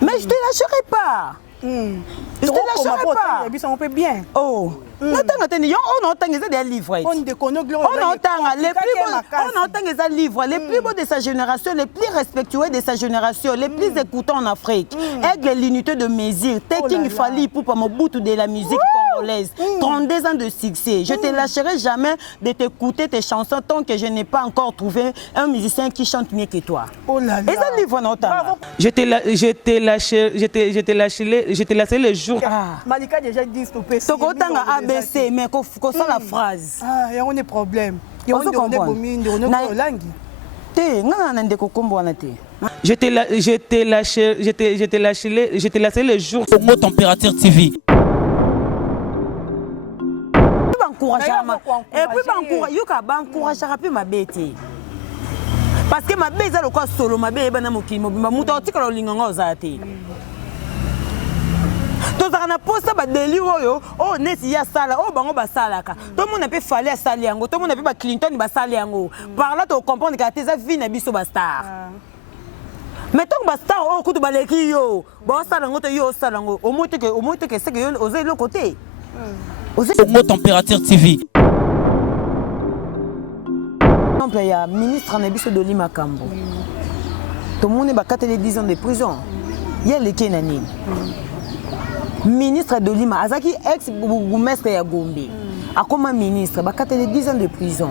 Mais je te lâcherai pas. Je te lâcherai pas. On peut bien. Oh. On a des livres. On entend des livres. Les plus beaux de sa génération, les plus respectueux de sa génération, les plus écoutants en Afrique. Aigle l'unité de mesure. Taking Fali pour Mobutu de la musique congolaise. 32 ans de succès. Je te lâcherai jamais de t'écouter tes chansons tant que je n'ai pas encore trouvé un musicien qui chante mieux que toi. Oh là là. Et ça livre n'entend. Je t'ai lâché le jour. Malika déjà dit stopper. ABC, mais qu'on soit la phrase. Ah, il y a un problème. Il y a un problème. Je t'ai lâché le jour au mot température TV. Et puis, ma bête. Parce que ma bête, le quoi solo, ma bête, ma tout ça na posta ba délire oyo oh neti ya sala oh bango ba salaka tout le monde n'a pas fallu à sali yango tout le monde n'a pas Clinton ba sali yango par là tu comprends que tes vie na biso ba star mais tant que ba star oh kutu ba leki yo ba sala ngo to yo sala ngo au moins que c'est que yo osé le côté au mot température TV. exemple il y a ministre na biso Doli Makambo tout le monde ba 4 10 ans de prison il y a les kenani ministre de Lima, Azaki ex-bourgmestre ya Gombe, a comme ministre, bah 10 ans de prison.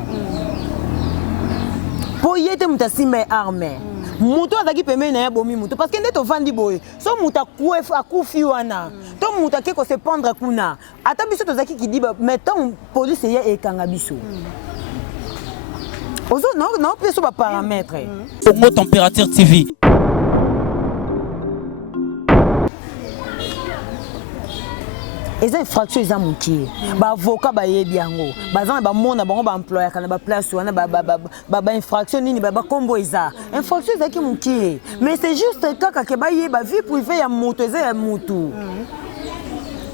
Pour y être mutasimbe armé, muto Azaki peme na ya bomi muto parce que ndeto vandi boy, so muta kuef akufi wana, to muta keko se prendre kuna. Ata biso to Zaki qui dit mettons police ya ekanga biso. Ozo non peut so ba paramètre. Au mot température TV. Les infractions ils ont manqué. Ba avocat ba yebi yango. Ba zan ba mona bango ba employeur kana ba place wana ba infraction nini ba kombo eza. Infraction eza ki manqué. Mais c'est juste kaka ke ba yeba vie privée ya moto eza ya mutu.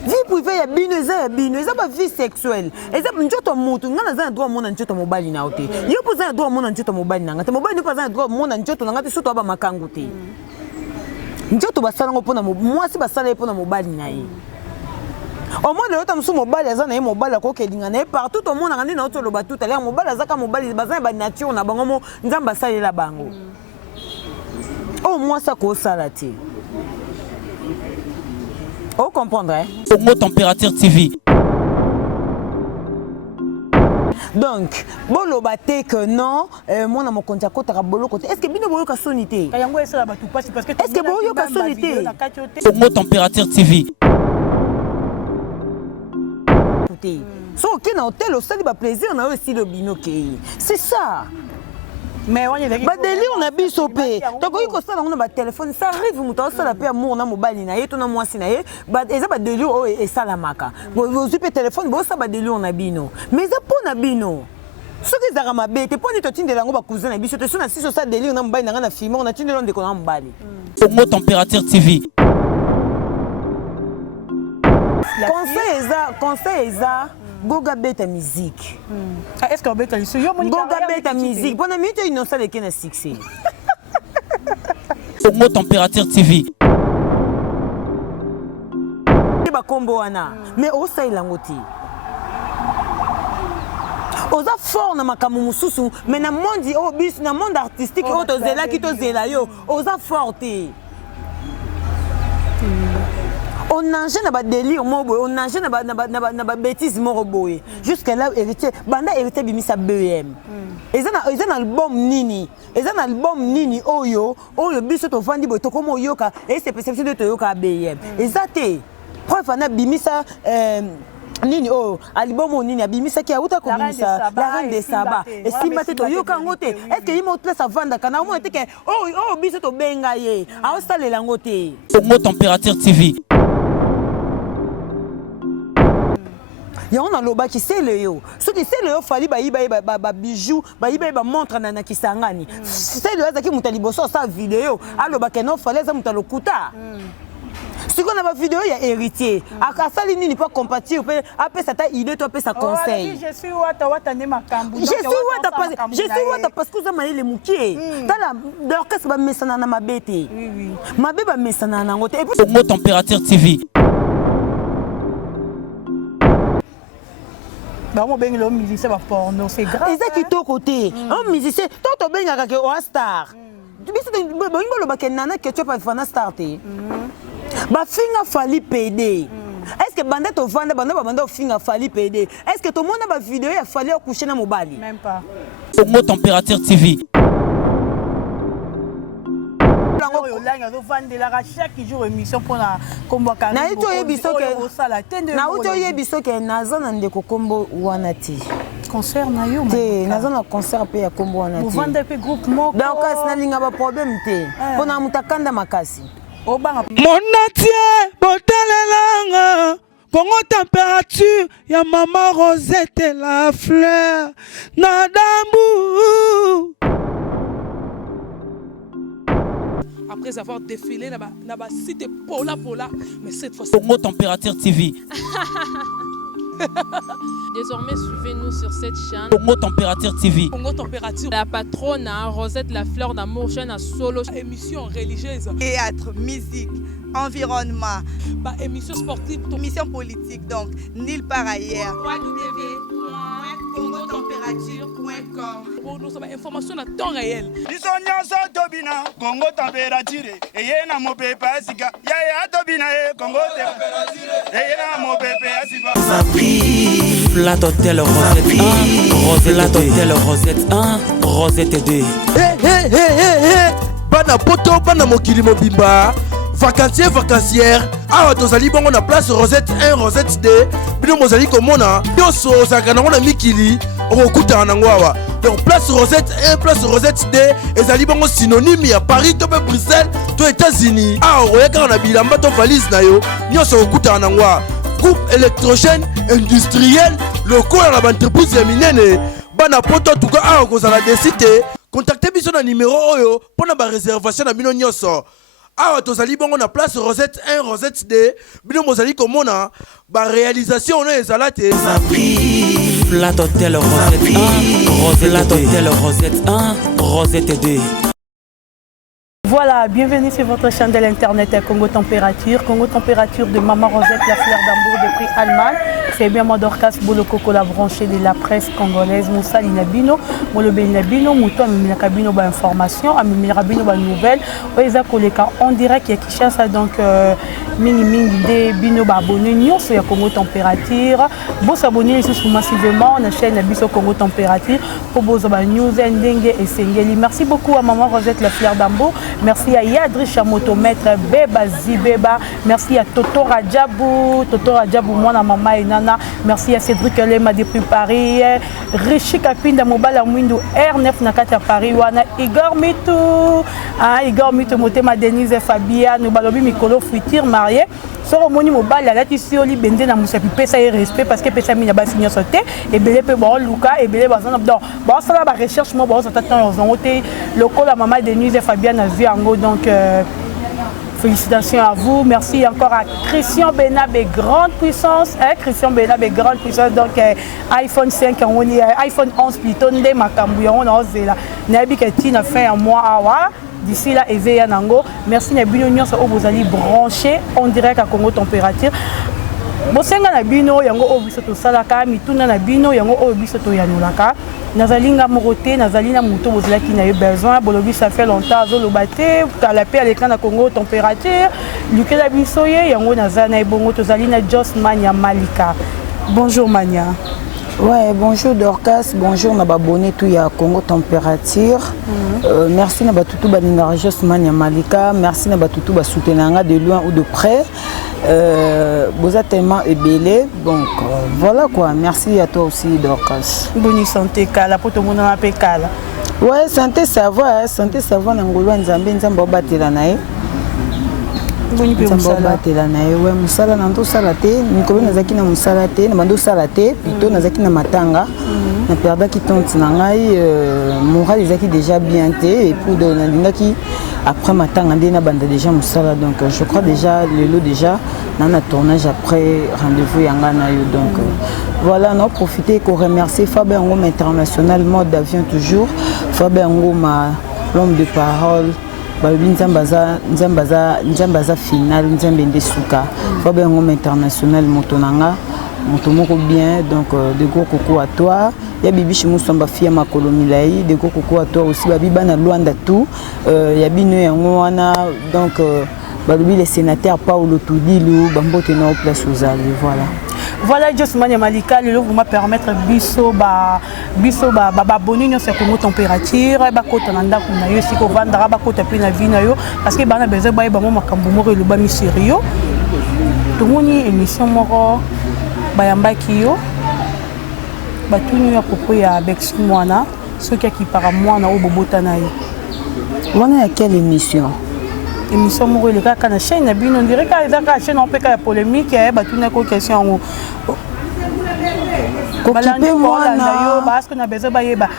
Vie privée ya bino eza ba vie sexuelle. Eza njoto mutu ngana za droit mona njoto mobali na ote. Yo poza droit mona njoto mobali na ngate. Mobali ni poza droit mona njoto na ngate surtout ba makangu te. Njoto ba sala ngo pona mwasi ba sala pona mobali na ye. Au moins, le temps où mobile, les années mobile, partout au monde, on a dit notre le bateau, tout à l'heure, mobile, les mobile, les nature, on a bango, nzamba ça la bango. Au moins, ça cause ça la tête. Vous comprendrez? Au mot température TV. Donc, bon le baté que non, moi dans mon compte à côté à bolo côté. Est-ce que bino boyo ka sonité? Est-ce que boyo ka sonité? Au mot température TV. So ok na hôtel au sali ba plaisir on a aussi le binoké. C'est ça. Mais on y est ba délire on a bisopé. Donc il ko sala on a ba téléphone ça arrive muta sala pe amour na mobali na ye to na mwasi na ye ba eza ba délire o e sala maka. Bo zupe téléphone bo sa ba délire on a bino. Mais ça pour na bino. Ce qui est ma bête, pour nous tindre la ngoba cousin na biso te sona si so ça délire na mobali na film on a tindre l'on de ko na mobali. Au mot température TV. Conseil eza Goga beta musique. Est-ce qu'on beta musique? Goga beta musique. Bonne amie, tu innocent les qui n'a succès. Au mot température TV. Ba combo wana. Mais au ça il ngoti. Oza fort na makamu mususu, mais na monde o bis na monde artistique o to zela ki to zela yo. Oza forte. On nage na ba délire mobo, on nage na ba bêtise moroboé. Jusqu'à là héritier, banda héritier bimisa BM. Eza na album nini. Eza na album nini oyo biso to vandi boy to komo yoka et c'est perception de to yoka BM. Eza te. Preuve na bimisa nini album nini abimisa ki auta komisa la reine de Saba. Et simba te to yoka ngote. Est-ce que yimo place vanda kana mo te ke biso to benga ye. A o salela ngote. Au mot température TV. Il y a un loba qui sait le yo. Ce qui sait le yo, fali ba bijou, ba montre na kisangani. C'est le qui mutali bosso sa vidéo. Aloba que non fallait ça mutalo kuta. Si on a ma vidéo, il y a héritier. À Kassali, n'est pas compatible. Après, ça t'a idée, toi, ça conseil. Je suis Wata Makambu. Je suis Wata parce que vous avez les moukiers. L'orchestre va mettre ça dans ma bête. Oui. Ma bête va mettre ça dans ma bête. Congo Température TV. Bah, on ben le musicien va porno, c'est grave. Et ça qui est au côté. Un musicien, toi, tu ben avec un star. Tu sais, tu as nana que tu as pas starté. Ba finga fali PD. Est-ce que bande to vendre bande finga fali PD? Est-ce que tout le monde a vidéo il fallait coucher dans mobile? Même pas. Congo Température TV. Chaque jour émission pour la combo carré. Na ito yebiso ke naza na ndeko kombo wanati. Concert na yo te naza na concert pe ya kombo wanati. Vous vendez pe groupe moko. Donc na linga ba problème te. Pona mutakanda makasi. Monatie botalelanga Congo Température ya Maman Rosette la fleur Nadambu. Après avoir défilé dans la cité Pola, mais cette fois-ci. Congo Température TV. Désormais, suivez-nous sur cette chaîne. Congo Température TV. Congo Température. La patronne, Rosette la fleur d'amour, chaîne à solo. Émission religieuse. Théâtre, musique, environnement. Bah, émission sportive. Émission politique, donc nulle part ailleurs. www.congotempérature.com. Pour nous avoir information à temps réel. Congo Température. Et y a mon pépé Asika. Ya Tobina Congo Température. Et y a mon pépé Asika. Flat Hotel Rosette 1, Rosette Hotel Rosette 1, Rosette 2. Bana poto, bana mokili mobimba. Vacancier, vacancière. Ah, tozali bongo na place Rosette 1, Rosette 2. Bino mozali komona. Yoso sakana na mikili. Okuta na ngwawa. Donc place Rosette 1, place Rosette 2. Ezali bongo synonyme ya Paris, to Bruxelles, to États-Unis. Ah, oyeka na bilamba to valise na yo. Nyoso okuta na ngwawa. Groupe électrogène industriel local à l'entreprise ya minene. Bana poto tuka a kozala desite. Contactez biso na numéro oyo pona ba réservation na bino nyoso. Awa tozali bongo na place Rosette 1, Rosette 2. Bino mozali komona ba réalisation na ezalate. Flat Hotel Rosette 1, Rosette Hotel Rosette 1, Rosette 2. Voilà, bienvenue sur votre chaîne de l'internet Congo Température de Maman Rosette, la fleur d'amour de prix Allemagne. C'est bien moi Dorcas Bolokoko, la branchée de la presse congolaise. Moussa Linabino, Molobe Linabino, Mouton Minakabino, information, Aminabino, nouvelle. Oeza Koleka en direct, il y a Kishasa, donc Mingi de Bino abonné, Nyon, c'est Congo Température. Vous s'abonnez ici massivement à la chaîne Abisso Congo Température pour vos news, Ndenge et Sengeli. Merci beaucoup à Maman Rosette, la fleur d'amour. Merci à Yadri Chamoto, maître Beba Zibeba. Merci à Toto Radjabou, moi, maman et nana. Merci à Cédric Lema depuis Paris. Richi Kapinda Mobala Mwindo R9 Nakata Paris. Wana Igor Mitou. Igor Mitou, Motema Denise Fabia. Nous balobi Mikolo Futur marié. Sur moni mobile la tisi oli bende na musapi pesa et respect parce que pesa mina ba signer sauté et belé pe bon Luka et belé bazana donc bon ça va ba recherche moi bon ça t'attend aux côté local la maman Denise et Fabien a vu en donc félicitations à vous, merci encore à Christian Benabé grande puissance, Christian Benabé grande puissance donc iPhone 5 on est iPhone 11 plutôt ndé makambu on a osé là nabi que tina fait un mois awa. D'ici là, Eveya Nango. Merci à Bino Nyon, vous allez brancher en direct à Congo Température. Bosenga na bino yango obisoto salaka mituna na bino yango obisoto yanolaka. Nazalinga moroté, nazalina muto bozala qui n'a eu besoin. Bolobi ça fait longtemps zolobate, kalapé à l'écran na Congo Température. Lukela bisoye yango nazana ebongo tozalina Jos Mania Malika. Bonjour Mania. Ouais, bonjour Dorcas, bonjour Nababone tout ya Congo Température. Merci Nabatutu Baninga Jos Mania Malika, merci Nabatutu Basoutenanga de loin ou de près. Vous êtes tellement ébélé, donc voilà quoi. Merci à toi aussi Dorcas. Bonne santé kala pour tout le monde na pekala. Ouais, santé ça va, Nangolo Nzambe Nzamba batela nae. Batela nae ouais musala nanto salate, Nikolo nazaki na musala te, na bando salate, plutôt nazaki na matanga. na perdaki tonte na ngai moral ezaki déjà bien te et puis nalingaki après matanga nde na banda déjà mosala donc je crois déjà lelo déjà na tournage après rendez-vous yanga na yo donc voilà on a profité pour remercier Fabien Ngom international mode d'avion toujours Fabien Ngom l'homme de parole balobi nzambaza final nzambe nde suka Fabien Ngom international moto nanga moto moko bien donc de gros coucou à toi ya bibi chimusomba fia makolo milai de gros coucou à toi aussi babi bana Luanda tout ya bino yango wana donc balobi les sénateurs Paulo Tudilu bambote na place aux alliés voilà. Voilà, Josmane Malika, le vous m'a permettre biso boni nyo se Congo température ba kota nanda kuna yo siko vandara ba kota pe na vina yo parce que bana besoin ba mo makambo moko le ba mi sérieux. Tout moni émission moko bayambaki yo batuni ya propos ya Bex mwana soki qui para mwana o bobota na yo. Wana ya quelle émission? Émission moko le kaka na chaîne na bino on dirait ka ezaka chaîne on peut ka polémique ya batuni ko question kokipe mwana yo parce que na besoin ba yeba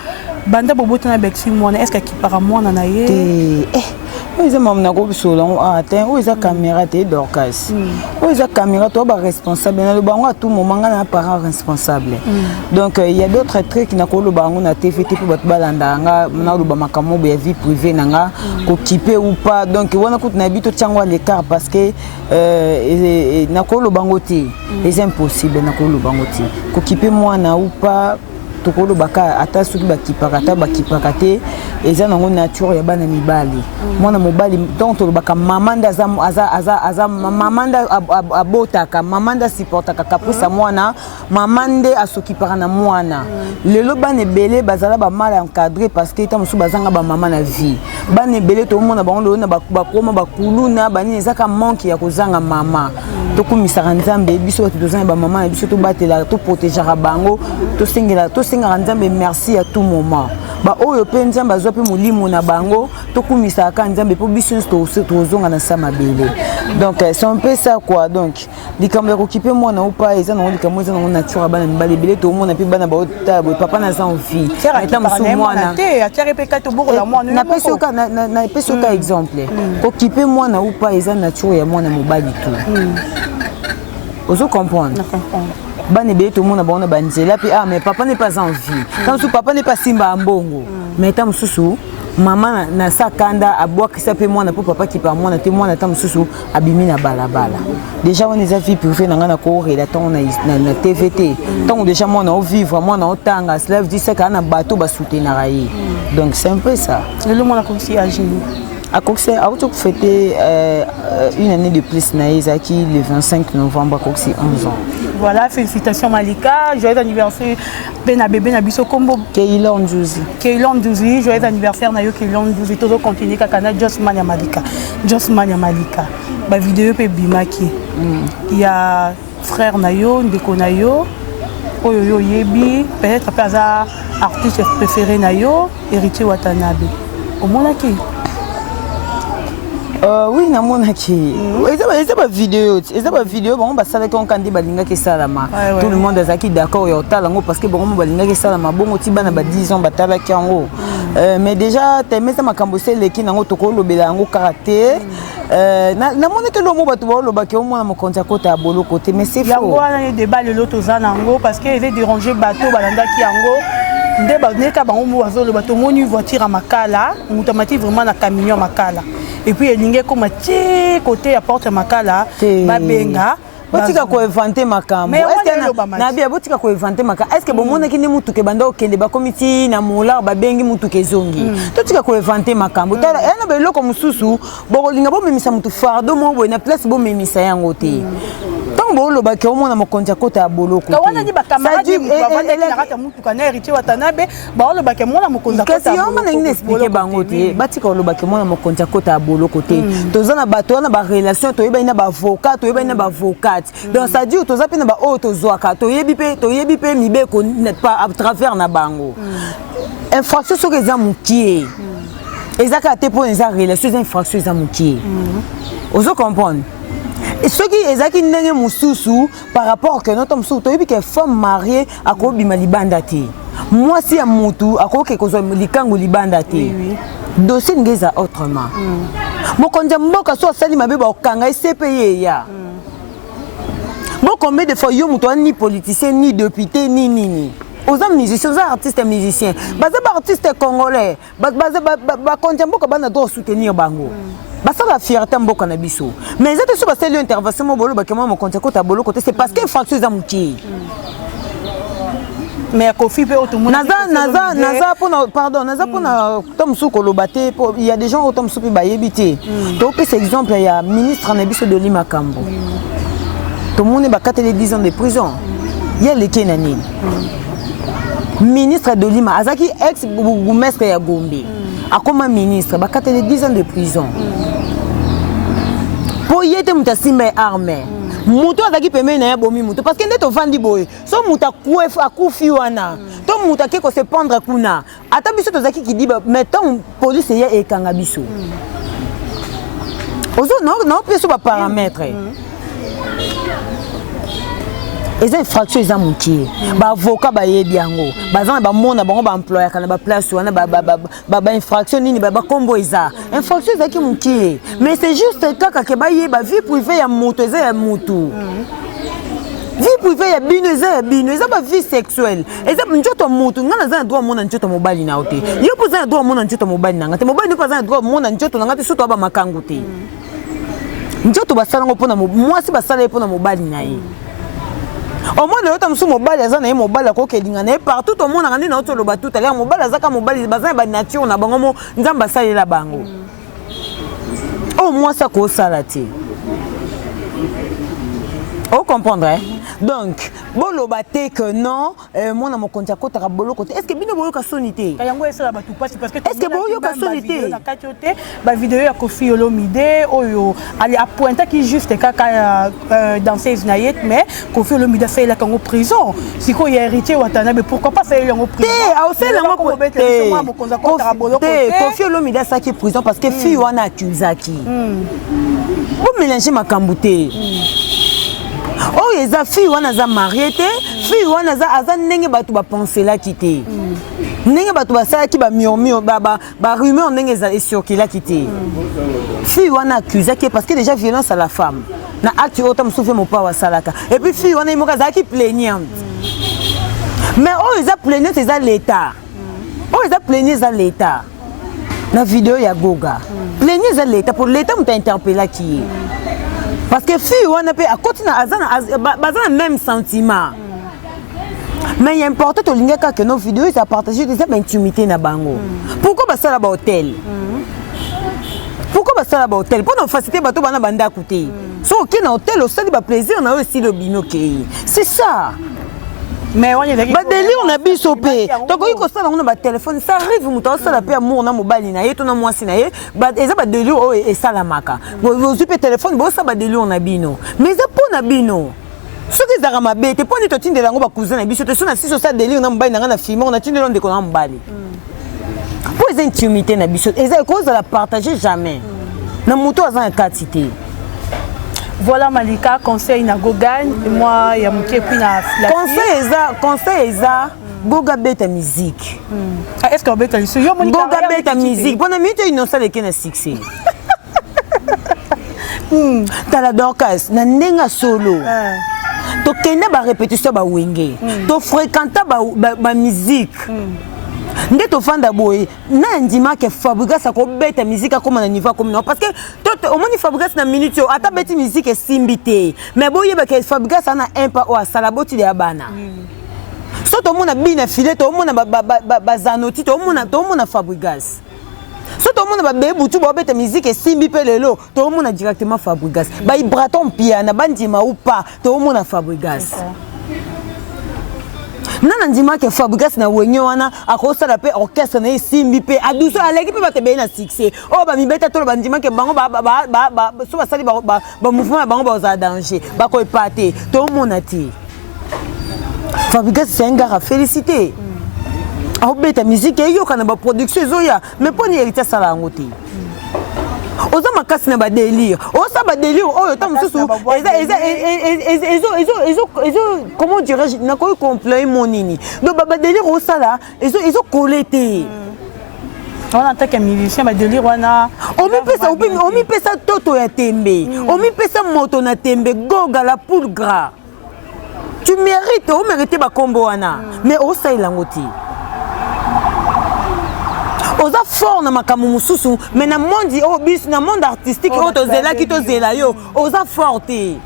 banda bobota na Bex mwana est-ce qui para mwana na ye oui c'est mon nako solon atteint oui ça caméra te dorcas oui ça caméra toi ba responsable na le bango à tout moment na parent responsable donc il y a d'autres trucs nako le bango na TVT pour bat balanda nga na le ba makamo ba vie privée nanga kokipe ou pas donc wana ko na bito tchangwa l'écart parce que nako le bango te c'est impossible nako le bango te kokipe moi na ou pas tokolo baka ata soki bakipaka te eza nango nature ya bana mibali mwana mobali donc tolobaka mamanda aza mamanda abotaka mamanda supportaka kapesa mwana mamande asokipaka na mwana lelo bana ebele bazala bamala encadré parce que eta mosusu bazanga bamama na vie bana ebele tomona bango lelo na bakoma bakuluna banini ezaka manque ya kozanga mama tokumisaka nzambe biso bato tozanga bamama na biso tobatela toprotégeaka bango tosengaka nzambe merci à tout moment ba oyo pe nzambe azwa pe molimo na bango tokumisaka nzambe po biso tozonga na sama bele donc c'est un peu ça quoi donc likambo ya kokipe mwana ou pas eza nango likambo eza nango nature bana mibale ebele tomona pe bana baota papa na za envie eta mosu mwana na pesi oka exemple kokipe mwana ou pas eza nature ya mwana mobali tout ozo comprendre bane be tout le monde bon banzela puis mais papa n'est pas en vie quand son papa n'est pas simba mbongo mais tam susu maman na sakanda abwakisa pe mwana po papa qui par mwana te mwana tam susu abimi na balabala déjà on les a vu privé na ngana ko relaton na TVT tant déjà mwana au vivre mwana au tanga slave dit ça kana bateau ba soutenir ayi donc c'est un peu ça le monde a commencé à agir à Coxé a tout fêté une année de plus na Isaki le 25 novembre à Coxé 11 ans. Voilà, félicitations Malika, joyeux anniversaire Bena bébé na biso kombo Keylon Djouzi. Keylon Djouzi, joyeux anniversaire na yo Keylon Djouzi, todo continuer kakana Josmane Malika. Josmane Malika. Ba vidéo pe bimaki. Il y a frère na yo, ndeko na yo, oyo yebi, peut-être après ça artiste préféré na yo, Héritier Watanabe. Au monaki. Oui, na monaki. C'est pas vidéo, bon bah ça avec on kandi balinga ke salama. Tout le monde est d'accord yo talango parce que bon balinga ke salama bongo ti bana ba 10 ans batala kiango. Mais déjà t'aimes ça makambo sele ki nango toko lobela ngo karaté. Na monaki lo mo batu ba lobaki au moins mo konta kota bolo côté mais c'est faux. Yango wana débat le loto zanango parce que il veut déranger bateau balanda kiango. Ndeba neka bango mo bazolo bato moni voiture à makala, automatique vraiment na camion makala. Et puis il y a comme côté à porte makala ba benga botika ko inventer makambo est-ce que na bia botika ko inventer makambo est-ce que bomona ki ni mutu ke banda okende ba komiti na mola ba bengi mutu ke zongi totika ko inventer makambo tala ena ba loko mususu bokolinga bo memisa mutu fardo mo bo na place bo memisa yango te tant bo lo ba ke omona mokonja kota boloko kawana ni ba camarade ba na kata mutu kana Héritier Watanabe ba lo ba ke mona mokonja kota kasi yo mana expliquer bango te batika lo ba ke mona mokonja kota boloko te tozana bato na ba relation to yeba ina ba avocat to yeba ina ba avocat donc ça dit to zapina ba o to zoaka to yebi pe mibeko pas à travers na bango infraction sur les amukié ezaka te pour les relations infraction les amukié ozo comprendre et ceux qui ezaki ndenge mususu par rapport que notre mususu to yebi que femme mariée a ko bima libanda te Moi si ya mutu akoke kozwa likango libanda te. Dossier ngeza autrement. Mokonza mboka so asali mabe ba okanga CPI ya. Bon combien de fois yo mutu ni politicien ni député ni. Aux hommes musiciens, aux artistes musiciens. Baza ba artiste congolais. Ba konza mboka bana do soutenir bango. Basa la fierté mboka na biso. Mais ça te so basali intervention mo bolo ba kema mo konza ko ta bolo côté c'est parce que infraction za muki. Mais Kofi peut tout le monde. Naza pour Tom Souko Lobate, il y a des gens au Tom Soupi Bayebité. Donc c'est exemple il y a ministre Nabiso de Lima Kambo. Tout le monde est 4 10 ans de prison. Il y a les Kenani. Ministre de Lima, Azaki ex bourgmestre ya Gombe. A comme ministre, 4 10 ans de prison. Pour y être mutasimbe armé. Muto azaki peme na ya bomi muto parce que ndeto vandi boy so muta akufi wana to muta ke ko se prendre kuna ata biso tozaki ki diba mettons police ya ekanga biso ozo non peso ba paramètres eza infraction eza mukie ba avocat ba yebi yango bazana ba mona bango ba employeur kana ba place wana ba infraction nini ba kombo eza infraction eza ki mukie mais c'est juste kaka ke ba yeba vie privée ya moto eza ya mutu vie privée ya bino eza ba vie sexuelle eza njoto mutu ngana za droit mona njoto mobali na ote yo poza droit mona njoto mobali na ngate mobali poza droit mona njoto na ngate surtout ba makangu te njoto basala ngo pona mwasi basala pona mobali na ye. Au moins le temps sous mobile azana e mobile akoke dingana partout au monde ngandi na otolo ba tout à l'heure mobile azaka mobile bazana ba nature na bango mo nzamba salela bango. Au moins ça ko salati. Vous comprendrez? Donc, bolo bate que non, moi na mon compte à côté bolo côté. Est-ce que bino bolo ka sonité? Kayango esa ba tout parce que est-ce que bolo ka sonité? Na katiote ba vidéo ya Kofi Olomide oyo ali a pointer qui juste kaka danseuse na yet mais Kofi Olomide fait la Congo prison. Si ko ya héritier watana mais pourquoi pas faire en prison? Té, Kofi Olomide ça qui prison parce que fille wana accusaki. Vous mélangez ma kambouté. Oh les filles wana za marié te filles wana za aza ndenge batu ba penser la quitter ndenge batu ba sala ki ba murmure ba rumeur ndenge za circuler quitter filles wana accusé parce que déjà violence à la femme na acte autant souffre mon papa salaka et puis filles wana imoka za ki plaignante mais oh ils a plaignante c'est l'état oh ils a plaigné za l'état na vidéo ya Goga plaigné za l'état pour l'état m'ta interpellé qui parce que fille on a à côté na même sentiment mais il est important que nos vidéos ça partager des intimités na bango pourquoi ba ça là hôtel pourquoi ba ça là hôtel pour nous faciliter bato bana banda côté so OK na hôtel au sali ba plaisir na aussi le binoké c'est ça mais on y a ba délire on a bisopé donc il ko ça on a téléphone ça arrive muto ça la paix amour na mobile na yeto na mwasi na ye ba eza ba délire o et ça la maka bo zupe téléphone bo ça ba délire on a bino mais ça pour na bino ce qui zara mabete pour ni to tinde lango ba cousin na biso to so na si so ça délire na mobile na film on a tinde londe ko na mobile pour les intimités na biso eza cause la partager jamais na muto azan quantité. Voilà Malika, conseil na Gogan, moi il y a mon qui puis na conseil eza Goga beta musique. Est-ce qu'on beta musique? Goga beta musique. Bon ami tu innocent les qui na succès. Tala Dorcas na nenga solo. To kenda ba répétition ba wenge. To fréquenta ba musique. Nde to fanda boy na ndima ke Fabregas ko beta musique comme na niveau comme non parce que au moins Fabregas na minute ata beti musique simbité mais boye ba ke Fabregas na un pas au salaboti de abana so to mona bina filet to mona ba zanoti to mona Fabregas so to mona ba bebutu ba beta musique simbi pe lelo to mona directement Fabregas ba ibraton piana bandima ou pas to mona Fabregas. Nana ndima ke Fabregas na wenyo wana akosa la pe orchestre na simbi pe aduso aleki pe batebe na succès o ba mi beta to ba ndima ke bango ba so ba sali ba mouvement bango ba za danger ba ko epate to monati Fabregas c'est un gars à féliciter a beta musique yo kana ba production zoya mais pour ni héritier sala ngote oza makasi na badélire osa badélire oyo ta mosusu comment dirais-je nakoki comploye mo nini donc badélire osala ezokole te wana en tant que musicien badélire wana omipesa toto ya tembe omipesa moto na tembe goga la poule gras tu mérites omérite bakombo wana mais osayelango te oza fort na makambo mosusu mais na monde oyo biso na monde artistique oyo tozelaki tozela yo oza fort te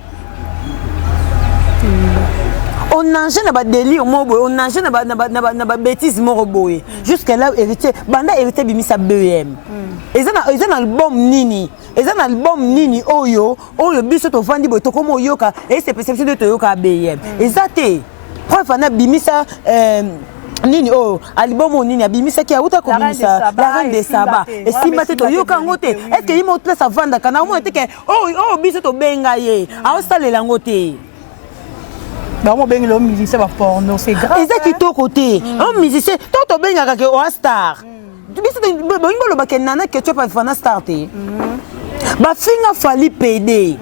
onange na badélire moko boye onange na babétise moko boye jusqu'à là héritier banda héritier bimisa BM eza na album nini oyo biso tovandi boye tokoma oyoka ese perception de toyoka BM eza te preuve ana bimisa nini album nini abimisaki auta komisa la reine de Saba esimba te toyoka yango te est-ce que yima place avandaka na omona te ke biso tobenga ye aosalela yango te Bah, ben le musicien va porno, c'est grave. Et ça qui est côté. Un musicien, toi tu ben avec un star. Tu dis c'est le bac nana que tu pas faire star te. Ba finga fali PD.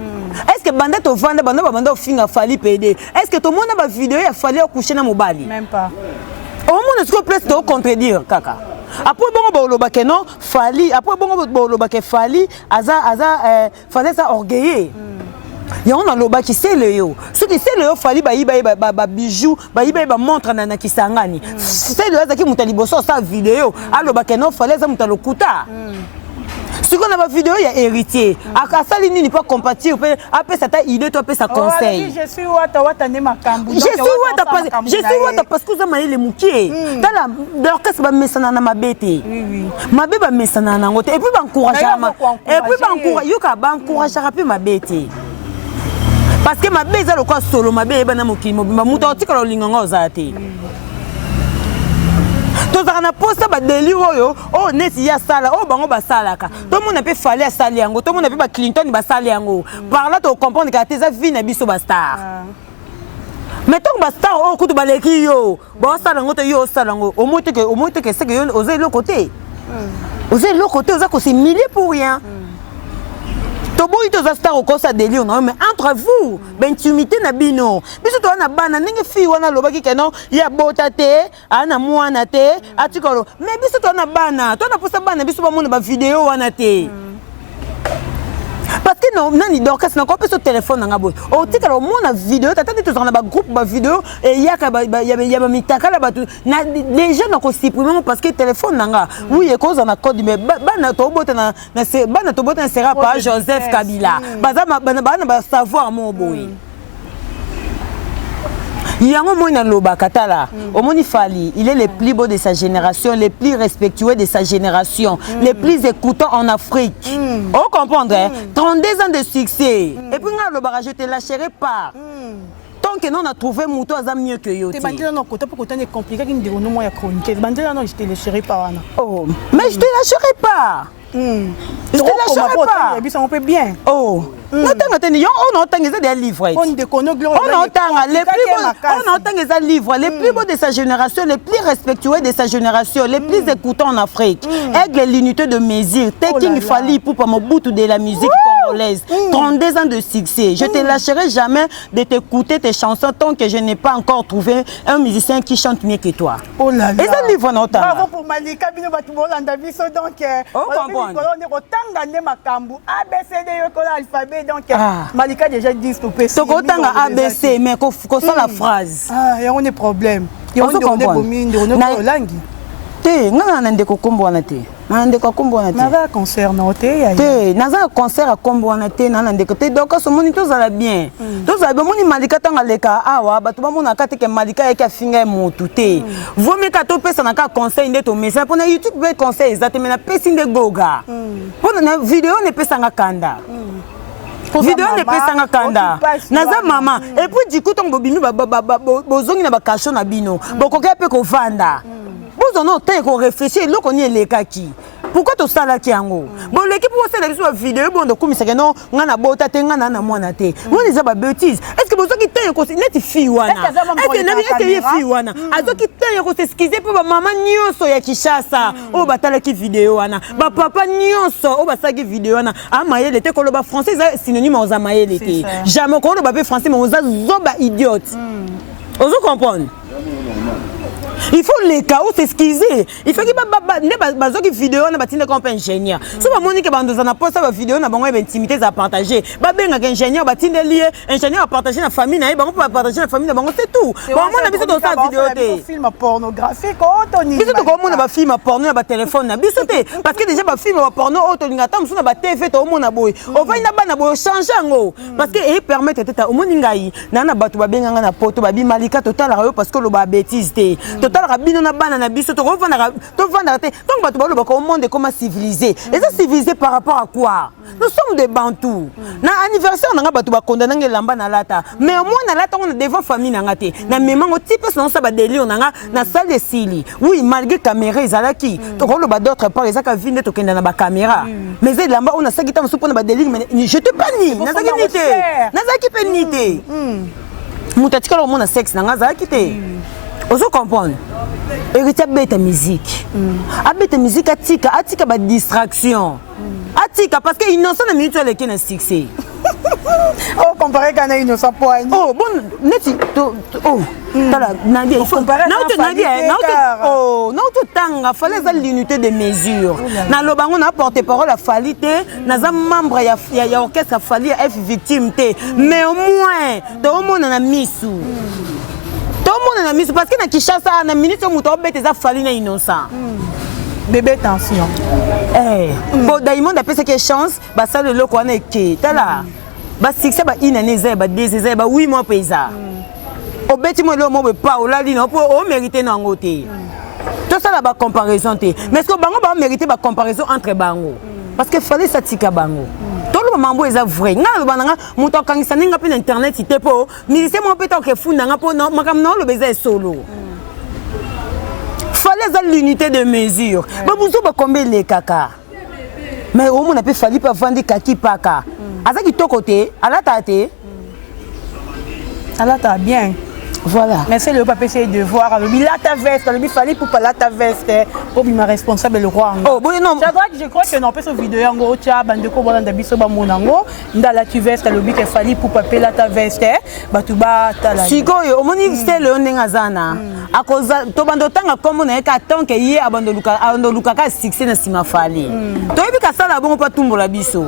Est-ce que banda to vanda banda finga fali PD? Est-ce que tout le monde a vidéo il fallait coucher na mobali? Même pas. Au monde est-ce que place de contredire kaka. Après bon le bac non fali, après bon le bac fali, fallait ça orgueiller. Ya on a loba ki c'est le yo. Ce qui c'est le yo fali ba bijou, ba montre na kisangani. C'est le azaki mutali boso sa vidéo. Aloba ke non fallait ça mutalo kuta. Si on a ma vidéo il y a héritier. Akasali ni pas compatible. Après ça ta idée toi après ça conseil. Je suis wata ne makambu. Je suis wata parce que ça m'a les mukie. Tala l'orchestre ba mesana na mabete. Oui. Mabe ba mesana na ngote et puis ba encourager et puis ba encourager yoka ba encourager rapide mabete. Parce que ma belle est le solo, ma belle est dans mon kimo, ma mouton tika le lingongo zate. Tous on a posté ba délire oh net ya sala oh bango ba salaka. Tout le monde a pu fallait sali yango, tout le monde a pu ba Clinton ba sali yango. Par là tu comprends que tes vie na biso ba star. Mais tant ba star oh kutu ba leki yo, ba sala ngo te yo sala ngo. Au moins que c'est que yo osé le côté. Osé le côté osa ko c'est milliers pour rien. Toboyi to za star ko sa délire non mais entre vous intimité na bino biso to na bana ndenge fi wana lobaki ke non ya bota te ana mwana te atikolo mais biso to na bana to na posa bana biso ba mona ba vidéo wana te parce que non nani d'orchestre na ko pe so téléphone nga boy o tikala mona vidéo tata to na ba groupe ba vidéo et yaka ya ba mitaka la batu na les gens na ko supprimer parce que téléphone nga oui e cause na code mais bana to bota na bana to bota sera par Joseph Kabila bana ba savoir mon boy Yango Moina Loba Katala, Omoni Fali, il est le plus beau de sa génération, le plus respectueux de sa génération, le plus écoutant en Afrique. On comprend, 32 ans de succès. Et puis, je te lâcherai pas. Tant que nous on a trouvé Mouto, ça mieux que yo. Tu bandé non côté pour côté compliqué qui me dit non moi chronique. Bandé non je te lâcherai pas. Oh, mais je te lâcherai pas. Je te lâcherai pas. On peut bien. Oh. On entend des livres. On entend les livres. Les plus beaux de sa génération, les plus respectueux de sa génération, les plus écoutants en Afrique. Aigle l'unité de mesure. Taking Fali pour Mobutu de la musique congolaise. 32 ans de succès. Je te lâcherai jamais de t'écouter tes chansons tant que je n'ai pas encore trouvé un musicien qui chante mieux que toi. Oh là là. Et ça livre on entend. Bravo pour Malika Bino Batoubolanda Biso donc. On comprend. Donc, Malika déjà dit stopper. Donc, autant ABC, mais qu'on sent la phrase. Ah, il y a un problème. Il y a un problème. Te, ngana ndeko kombo wana te. Na ndeko kombo wana te. Na concert na te. Te, na za concert a kombo wana te na ndeko te. Donc so moni to za la bien. To za moni Malika tanga leka awa batu ba mona kate ke Malika eka finga motu te. Vomi ka to pesa na ka conseil ndeto message pona YouTube be conseil exactement na pesi nde goga. Pona na vidéo ne pesa nga kanda. Vidéo ne pesa nga kanda. Naza mama et puis du coup ton bobimi bozongi na ba cacho na bino. Bokoka pe ko vanda. Vous en avez réfléchi, l'eau qu'on y est les kaki. pourquoi tosalaki yango boleki mpo osala biso bavideo bondo kumisaka no nga na bota te nga na mwana te wana eza babétise est ce que bozoki te neti fille wana ete ye fille wana azoki te koseskize mpo bamama nyonso ya Kinshasa oyo batalaki video wana bapapa nyonso oyo basalaki video wana amayele te koloba français eza synonyme oza mayele te jamais koloba mpe français mais oza zoba idiote ozo comprendre. Il faut les chaos s'excuser. Il faut que les vidéos na batine comme ingénieur. Si ba monique bandoza na poste ba vidéo na bango intimité à partager. Ba benga ingénieur batine lié ingénieur à partager na famille na bango pas partager na famille na bango c'est tout. Ba mona biso dans sa vidéo té. Film pornographique Tony. Biso to mona ba film porno na ba téléphone na biso té parce que déjà ba film porno Tony ta musu na ba TV to mona boy. O va ina bana boy changer ngo parce que e permettre tata o moningai na batu ba benga na poto ba bi malika total rayo parce que lo ba bêtise té. Total rabino na bana na biso to vendre te donc bato balo bako monde comment civilisé et ça civilisé par rapport à quoi nous sommes des bantous na anniversaire na bato ba condamner ngelamba na lata mais moi na lata on devant famille na ngate na memango type ça ça ba délire na salle de sili oui malgré caméra ezalaki to rolo ba d'autres part ezaka vinde to kenda na ba caméra mais ez lamba on a sakita musu pona ba délire mais je te pas ni na zaki penité mutatika lo mona sexe na ngazaki te ozo comprendre héritier bête musique abete musique atika ba distraction atika parce que innocent na minute le qui na succès oh comparé kana innocent point oh bon neti oh tala nadia il faut oh non tout tanga fallait ça l'unité de mesure na lobango na porte parole a falité na za membre ya orchestre fali F victime té mais au moins to mona na misu tout le monde a mis parce que na Kinshasa na minute où muto bête za fali na innocent bébé attention bon Diamond a fait cette chance ba ça le loko na ke tala ba succès ba inane za ba 2 za ba 8 mois pesa o beti mo lo mo be pa o la lino po o mériter na ngote tout ça la ba comparaison té mais est-ce que bango ba mériter ba comparaison entre bango parce que fallait ça tika bango le mambo est vrai. Nga le bananga muto kangisa ninga pe internet ite po milise mo pe to ke funda nga po no makam no le beza solo. Fallait ça l'unité de mesure. Ba buzo ba combien les kaka. Mais au moins on a pas fallu pas vendre kaki paka. Azaki to côté, ala tate. Ala ta bien. Voilà. Mais c'est le papa essayer de voir. Alors, il a ta veste. Alors, il fallait pour pas la ta veste. Oh, il m'a responsable le roi. Oh, bon, non. Je crois que non, pas sur vidéo en gros, tu as bande de combats dans biso ba monango. Dans la tu veste, alors, il fallait pour papa la ta veste. Bah, tu bats ta la. Siko, au moni c'est le ndengazana. À cause to bando tanga comme on est qu'à tant que hier abando luka ka succès na sima fali. To ebi ka sala bon pas tumbo la biso.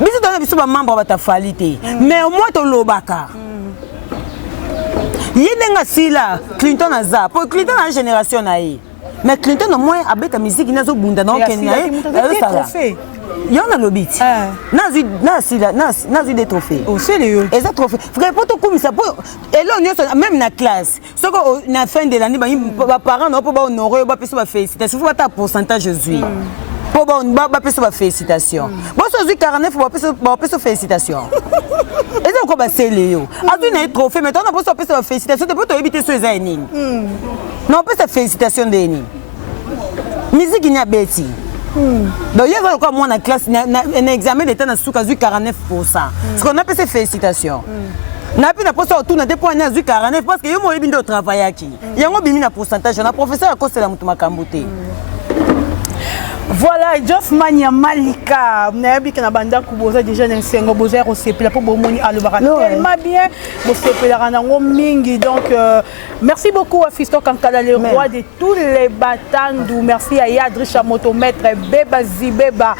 Biso dans biso ba membre ba ta falité. Mais au moins to lobaka. Yenga sila Clinton aza pour Clinton la génération naïe mais Clinton au moins abeta musique nazo bunda na Kenya il y en a le beat nazi des trophées au sérieux et ça trophée frère pour tout comme ça et là on même na classe ce que na fin de l'année ba parents non pour ba honorer ba pesa ba félicitations faut ta pourcentage Jésus pour ba pesa ba félicitations bon ça 49 ba pesa félicitations et c'est encore c'est Léo a tu na trophée mais on a pas pesa félicitations de pour te éviter ce zaini non pesa félicitations de ni musique ni a beti donc il y a encore moi na classe un examen d'état na souka 49%. Ce qu'on appelle ces félicitations. Na pi na posa autour na 2.49 parce que yo mo ebindo travailler aki. Yango bimi na pourcentage na professeur akosela mutu makambo te. Voilà, Joff Mania Malika, Nabi Kanabanda Kuboza déjà dans le Sengo Bozer au CP, pour Bomoni Alubara tellement bien, au CP la Ranango Mingi. Donc, merci beaucoup à Fisto Kankala, le roi de tous les Batandou. Merci à Yadri Chamoto, maître Beba Zibeba,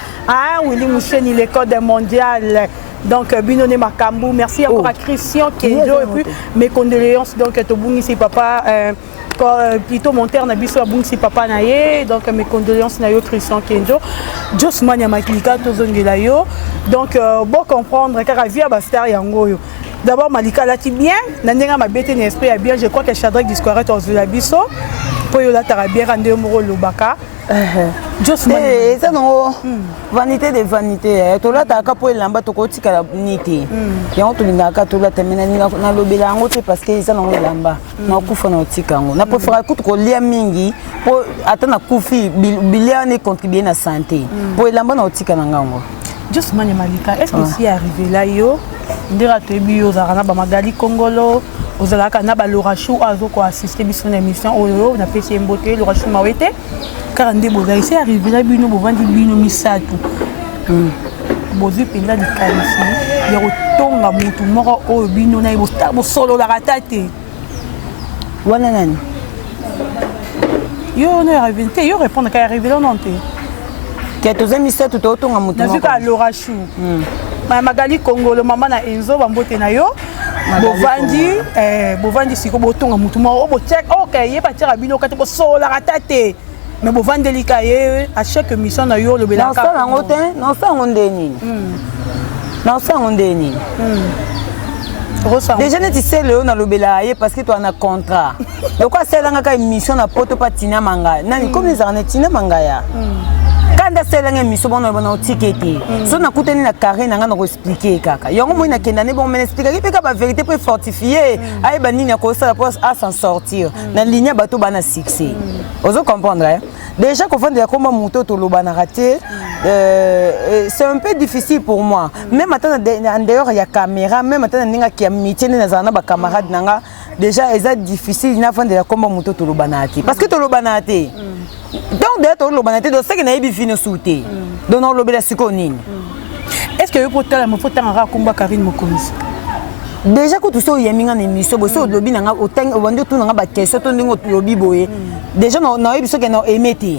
Willy Moucheni, le code mondial. Donc, Binone Makambu, merci encore à Christian Kenjo et puis mes condoléances. Donc, Tobungi, c'est papa. Plutôt mon terre n'a biso abunsi papa naye donc mes condoléances na yo Christian Kenjo Josman ya Malika tozongela yo donc bon comprendre car via bastar yango yo d'abord Malika lati bien na ndenga mabete na esprit ya bien je crois que Shadrach Discoret ozela biso po yo la tarabiera nde moko lobaka just eh ça non vanité de vanité to la ta ka po elamba to ko tika niti yango to lingaka to la temena na lobela yango te parce que ça non elamba na kufa na tika yango na préférer kutu ko lia mingi po atana kufi bilia ne contribuer na santé po elamba na tika na ngango just mani malika est-ce que si arrivé là yo ndira to bio za kana ba magali kongolo ozalaka na ba lorachou azo ko assister biso na émission oyo na pesi mbote lorachou mawete car ndé boza ici arrivé là bino bovandi bino misatu bozi penda di kalisi ya kotonga mutu moko oyo bino na bo solo la ratate wana nani yo na arrivé te yo répondre ka arrivé là non te que tous misatu to tonga mutu na zika lorachou magali kongolo mama na enzo bambote na yo bovandi siko botonga mutu moko bo check okay ye patira bino kati bo solo la ratate mais bovandi lika ye à chaque mission na yo le belaka non ça ngote non ça ngondeni non ça ngondeni déjà tu sais le na lobela ye parce que toi na contrat donc quoi c'est là nga émission na poto patina manga nani comme ça na tina manga ya quand c'est là émission bon na ticket so na kuteni na carré na nga na expliquer kaka yango moi na kenda ne bon me expliquer pe ka ba vérité pour fortifier ay ba nini ko ça pour à s'en sortir na ligne bato bana succès ozo comprendre hein? Déjà qu'on fait comment monter tout le raté, c'est un peu difficile pour moi. Même maintenant en dehors il y a caméra, même maintenant il y a qui a métier dans un camarade nanga. Déjà c'est difficile na faire de comment monter tout le banati. Parce que tout le banati. Donc d'ailleurs tout le banati donc c'est que na ibi fini sauter. Donc on le bela sikonine. Est-ce que pour toi faut t'en combat Karine Mokonzi? Déjà que tout ça y a mis en émission bo so lobby nanga oteng obandi tout nanga ba question to ndingo lobby boye déjà na biso ke na emete